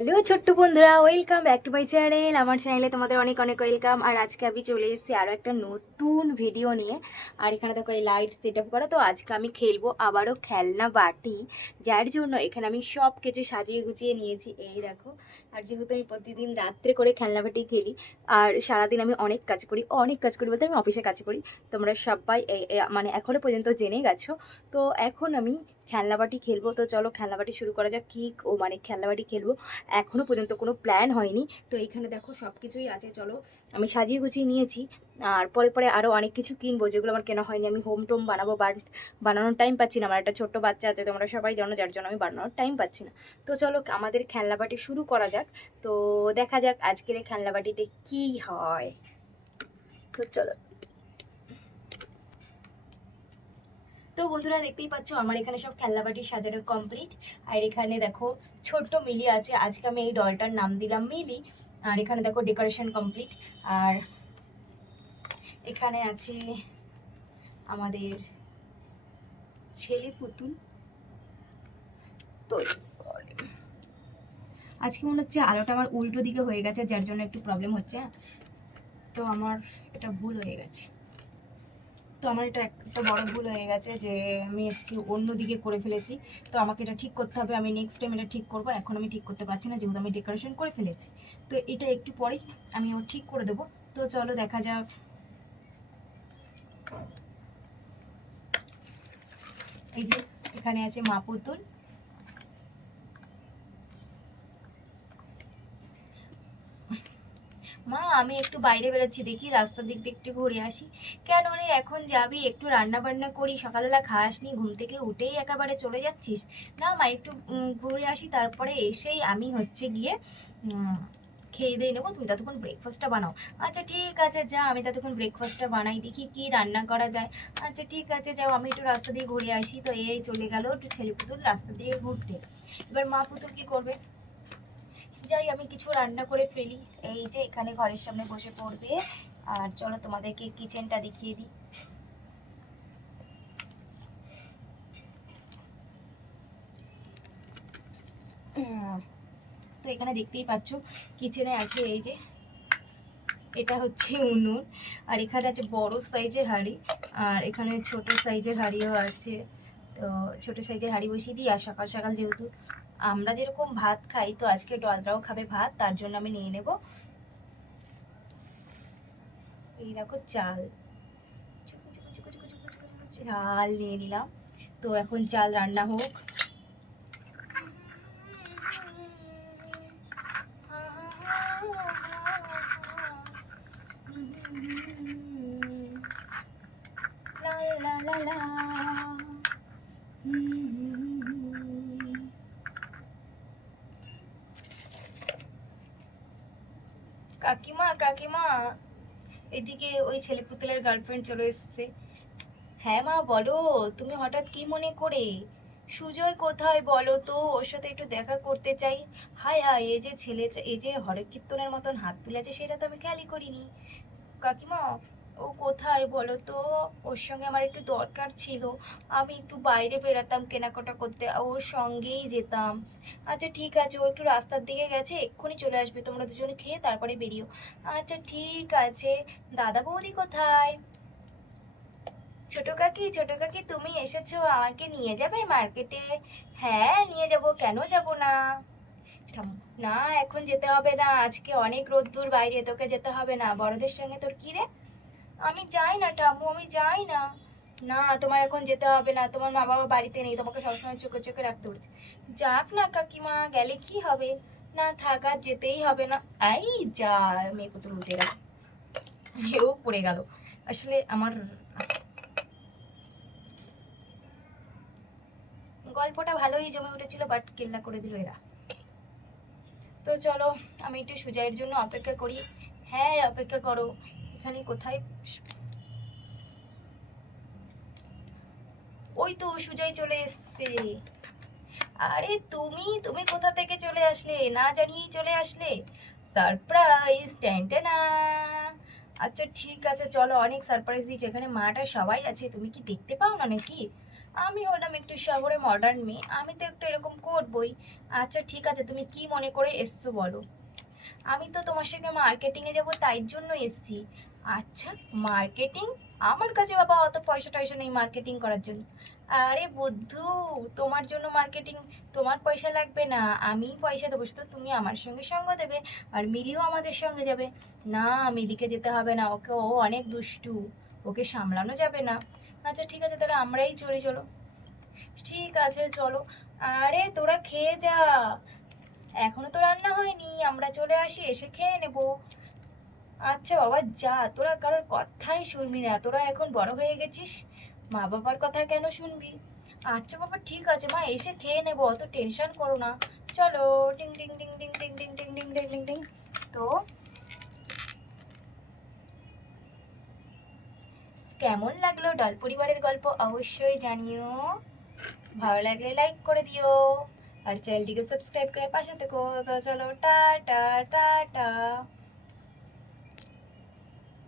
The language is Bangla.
হ্যালো ছোট্ট বন্ধুরা, welcome back to my channel. আমার চ্যানেলে তোমাদের অনেক অনেক ওয়েলকাম। আর আজকে আমি চলে এসেছি আরও একটা নতুন ভিডিও নিয়ে। আর এখানে দেখো এই লাইট সেট আপ করা। তো আজকে আমি খেলবো আবারও খেলনা বাটি, যার জন্য এখানে আমি সব কিছু সাজিয়ে গুছিয়ে নিয়েছি। এই দেখো। আর যেহেতু আমি প্রতিদিন রাত্রে করে খেলনা বাটি খেলি, আর সারাদিন আমি অনেক কাজ করি বলতে আমি অফিসে কাজ করি। তোমরা সবাই মানে এখনও পর্যন্ত জেনে গেছো। তো এখন আমি খেলনাবাটি খেলবো। তো চলো খেলনাবাটি শুরু করা যাক। কী মানে খেলনাবাটি খেলবো এখনও পর্যন্ত কোনো প্ল্যান হয়নি। তো এইখানে দেখো সব কিছুই আছে, চলো আমি সাজিয়ে গুছিয়ে নিয়েছি। আর পরে পরে আরও অনেক কিছু কিনবো যেগুলো আমার কেনা হয়নি। আমি হোম টোম বানাবো, বাট বানানোর টাইম পাচ্ছি না। আমার একটা ছোট্ট বাচ্চা আছে, তোমরা সবাই জানো, যার জন্য আমি বানানোর টাইম পাচ্ছি না। তো চলো আমাদের খেলনাবাটি শুরু করা যাক। তো দেখা যাক আজকের এই খেলনাবাটিতে কী হয়। তো চলো। তো বন্ধুরা দেখতেই পাচ্ছ আমার এখানে সব খেলনাবাটি সাজানো কমপ্লিট। আর এখানে দেখো ছোট্ট মিলি আছে, আজকে আমি এই ডলটার নাম দিলাম মিলি। আর এখানে দেখো ডেকোরেশন কমপ্লিট। আর এখানে আছে আমাদের ছেলে পুতুল। তো সরি, আজকে মনে হচ্ছে আলোটা আমার উল্টো দিকে হয়ে গেছে, যার জন্য একটু প্রবলেম হচ্ছে। তো আমার এটা ভুল হয়ে গেছে। তো আমার এটা একটা বড় ভুল হয়ে গেছে যে আমি আজকে অন্য দিকে করে ফেলেছি। তো আমাকে এটা ঠিক করতে হবে। আমি নেক্সট টাইম এটা ঠিক করবো। এখন আমি ঠিক করতে পারছি না যেহেতু আমি ডেকোরেশন করে ফেলেছি। তো এটা একটু পরেই আমি আবার ঠিক করে দেবো। তো চলো দেখা যাক। এই যে এখানে আছে মা পুতুল। মা আমি একটু বাইরে বেরোচ্ছি, দেখি রাস্তার দিক দিয়ে একটু ঘুরে আসি। কেন রে এখন যাবি? একটু রান্না বান্না করি, সকালবেলা খাসনি, ঘুম থেকে উঠেই একেবারে চলে যাচ্ছিস। না মা একটু ঘুরে আসি, তারপরে এসেই আমি হচ্ছে গিয়ে খেয়ে দিয়ে নেবো, তুমি ততক্ষণ ব্রেকফাস্টটা বানাও। আচ্ছা ঠিক আছে যা, আমি ততক্ষণ ব্রেকফাস্টটা বানাই, দেখি কি রান্না করা যায়। আচ্ছা ঠিক আছে যাও, আমি একটু রাস্তা দিয়ে ঘুরে আসি। তো এই চলে গেল একটু ছেলে পুতুল রাস্তা দিয়ে ঘুরতে। এবার মা পুতুল কি করবে? যাই আমি কিছু রান্না করে ফেলি। এই যে এখানে ঘরের সামনে বসে পড়বে। আর চলো তোমাদেরকে কিচেনটা দেখিয়ে দিই। তো এখানে দেখতেই পাচ্ছ কিচেনে আছে এই যে, এটা হচ্ছে উনুন। আর এখানে আছে বড় সাইজের হাঁড়ি, আর এখানে ছোট সাইজের হাঁড়িও আছে। তো ছোট সাইজের হাঁড়ি বসিয়ে দিই। আর সকাল সকাল যেহেতু আমরা যেরকম ভাত খাই, তো আজকে ডলরাও খাবে ভাত, তার জন্য আমি নিয়ে নেব। এই দেখো চাল, চাল নিয়ে নিলাম। তো এখন চাল রান্না হোক। কাকিমা কাকিমা, এদিকে ওই ছেলে পুতুলের গার্লফ্রেন্ড চলে এসছে। হ্যাঁ মা বলো, তুমি হঠাৎ কি মনে করে? সুজয় কোথায় বলো তো, ওর সাথে একটু দেখা করতে চাই। হায় হায়, এই যে ছেলেটা এই যে হরেক কীর্তনের মতন হাত তুলেছে, সেটা তো আমি খেয়ালই করিনি। কাকিমা ও কোথায় বলো তো, ওর সঙ্গে আমার একটু দরকার ছিল। আমি একটু বাইরে বেরাতাম কেনাকাটা করতে, ওর সঙ্গেই যেতাম। আচ্ছা ঠিক আছে, ও একটু রাস্তার দিকে গেছে, এক্ষুনি চলে আসবে, তোমরা দুজনে খেয়ে তারপরে বেরিও। আচ্ছা ঠিক আছে। দাদা বৌদি কোথায়? ছোট কাকি তুমি এসেছো, আমাকে নিয়ে যাবে মার্কেটে? হ্যাঁ নিয়ে যাব, কেন যাব না। না এখন যেতে হবে না, আজকে অনেক রোদ্দুর বাইরে, তোকে যেতে হবে না। বড়দের সঙ্গে তোর কি রে? আমি যাই না ঠাম্মু, আমি যাই না। না তোমার এখন যেতে হবে না, তোমার মা বাবা বাড়িতে নেই, তোমাকে সবসময় চোখে চোখে রাখতে হচ্ছে। যাক না কাকিমা, গেলে কি হবে? না থাক, আর যেতেই হবে না। এই যা, মেয়ে পুতুল উঠে গেল, এও পড়ে গেল। আসলে আমার গল্পটা ভালোই জমে উঠেছিল, বাট কেল্লা করে দিল এরা। তো চলো আমি একটু সুজয়ের জন্য অপেক্ষা করি। হ্যাঁ অপেক্ষা করো। এখানে কোথায়? ওই তো সুজয় চলে এসছে। আরে তুমি তুমি কোথা থেকে চলে আসলে, না জানিয়েই চলে আসলে? সারপ্রাইজ টেনটেনা। আচ্ছা ঠিক আছে চলো, অনেক সারপ্রাইজ দিয়েছি, এখানে মাটা সবাই আছে, তুমি কি দেখতে পাও না নাকি? আমি হলাম একটু শহরে মডার্ন মেয়ে, আমি তো একটু এরকম করবই। আচ্ছা ঠিক আছে, তুমি কি মনে করে এসছো বলো? আমি তো তোমার সঙ্গে মার্কেটিংয়ে যাবো তাই জন্য এসছি। আচ্ছা, মার্কেটিং? আমার কাছে বাবা অত পয়সা টয়সা নেই মার্কেটিং করার জন্য। আরে বুদ্ধু, তোমার জন্য মার্কেটিং, তোমার পয়সা লাগবে না, আমিই পয়সা দেবো, শুধু তুমি আমার সঙ্গে সঙ্গ দেবে। আর মিলিও আমাদের সঙ্গে যাবে। না, মিলিকে যেতে হবে না, ওকে, ও অনেক দুষ্টু, ওকে সামলানো যাবে না। আচ্ছা ঠিক আছে, তাহলে আমরাই চলি, চলো। ঠিক আছে চলো। আরে তোরা খেয়ে যা, এখনো তো রান্না হয়নি, আমরা চলে আসি, এসে খেয়ে নেবো। আচ্ছা বাবা যা, তোরা কারোর কথাই শুনবি না, তোরা এখন বড় হয়ে গেছিস, মা বাবার কথা কেন শুনবি? আচ্ছা বাবা ঠিক আছে মা, এসে খেয়ে নেবো, অত টেনশন করো না। চলো। টিং টিং টিং টিং টিং টিং টিং টিং টিং টিং টিং। তো কেমন লাগলো ডাল পরিবারের গল্প অবশ্যই জানিও। ভালো লাগলে লাইক করে দিও, আর চ্যানেলটিকে সাবস্ক্রাইব করে পাশে থেকো। তো চলো, টাটা টাটা।